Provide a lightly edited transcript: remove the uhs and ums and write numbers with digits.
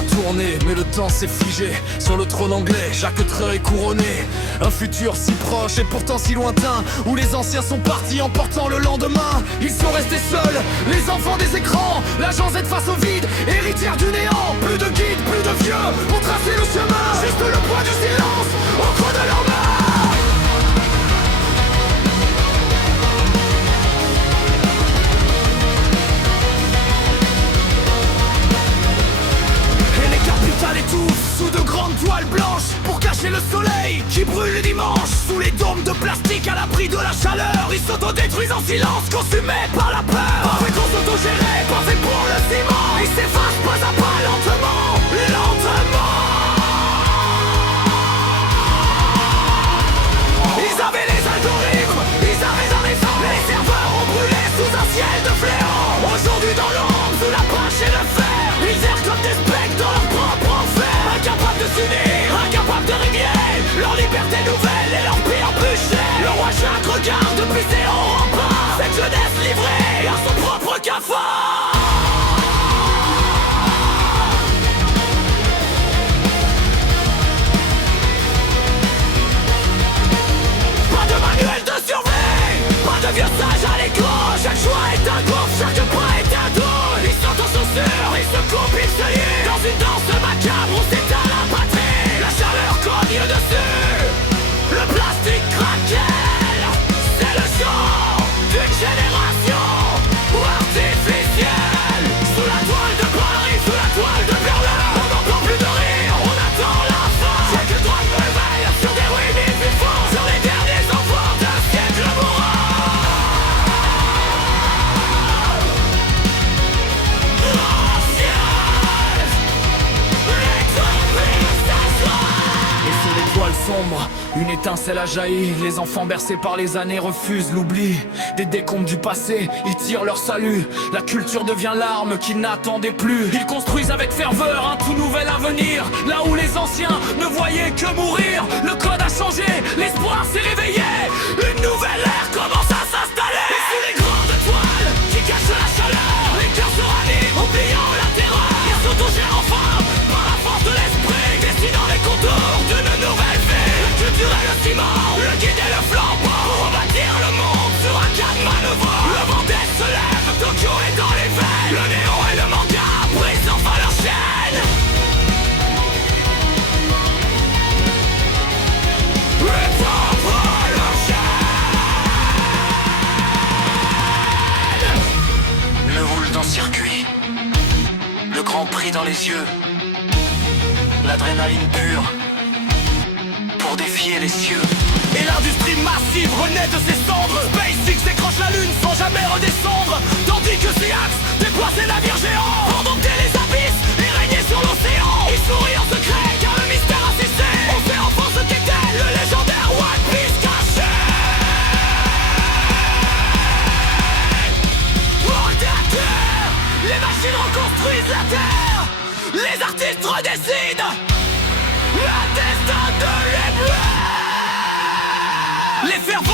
faire tourner, mais le temps s'est figé. Sur le trône anglais, Jacques Treux est couronné. Un futur si proche et pourtant si lointain, où les anciens sont partis emportant le lendemain. Ils sont restés seuls, les enfants des écrans. La Gen Z face au vide, héritière du néant. Plus de guides, plus de vieux, pour tracer le chemin. Juste le poids du silence, au creux de leurs mains. Étouffent sous de grandes toiles blanches pour cacher le soleil qui brûle le dimanche. Sous les dômes de plastique à l'abri de la chaleur, ils s'autodétruisent en silence, consumés par la peur. Parfait qu'on s'autogérait, parfait pour le ciment. Ils s'effacent pas à pas, lentement, lentement. Ils avaient les algorithmes, ils avaient un raison. Les serveurs ont brûlé sous un ciel de fléau. Aujourd'hui dans l'ombre, sous la pâche et le fer, ils errent comme des spectres dans leur propre enfer. Incapables de s'unir, incapables de régler leur liberté nouvelle et leur pire bûcher. Le roi Jacques regarde depuis ses hauts remparts cette jeunesse livrée à son propre cafard. Pas de manuel de survie, pas de vieux sage à l'écran. Chaque choix est un gouffre, chaque pas est un doute. Ils sont en chaussures, ils se coupent, ils se lient. Dans une danse macabre, on s'éteint la patrie. La chaleur cogne dessus, le plastique craquelle. C'est le chant d'une génération artificielle. Sous la toile de Paris, sous la toile de Berlin, on n'entend plus de rire, on attend la fin. Quelques droits me réveillent sur des ruines vivants, sur les derniers enfants d'un siècle moral. Sombre, une étincelle a jailli. Les enfants bercés par les années refusent l'oubli. Des décombres du passé, ils tirent leur salut. La culture devient l'arme qu'ils n'attendaient plus. Ils construisent avec ferveur un tout nouvel avenir, là où les anciens ne voyaient que mourir. Le code a changé, l'espoir s'est réveillé. Une nouvelle ère commence à s'installer. Et sous les grandes toiles qui cachent la chaleur, les cœurs se raniment, oubliant la terreur. Ils s'autogèrent enfin par la force de l'esprit, dessinant les contours d'une nouvelle vie. La culture et le ciment, le guide et le flambeau, pour rebâtir le monde sur un cadre manœuvrant. Le Vendée se lève, Tokyo est dans les veines. Le néon et le manga brisent enfin leur chaîne. Brisent enfin leur chaîne. Le roule dans le circuit, le grand prix dans les yeux, l'adrénaline pure pour défier les cieux. Et l'industrie massive renaît de ses cendres. SpaceX décroche la lune sans jamais redescendre, tandis que Seax déploie ses navires géants pour dompter les abysses et régner sur l'océan. Il sourit en secret car le mystère a cessé. On sait enfin ce qu'était le légendaire One Piece caché. Ordinateur, les machines reconstruisent la terre, les artistes redessinent le destin de l'ébloueur. Les fervents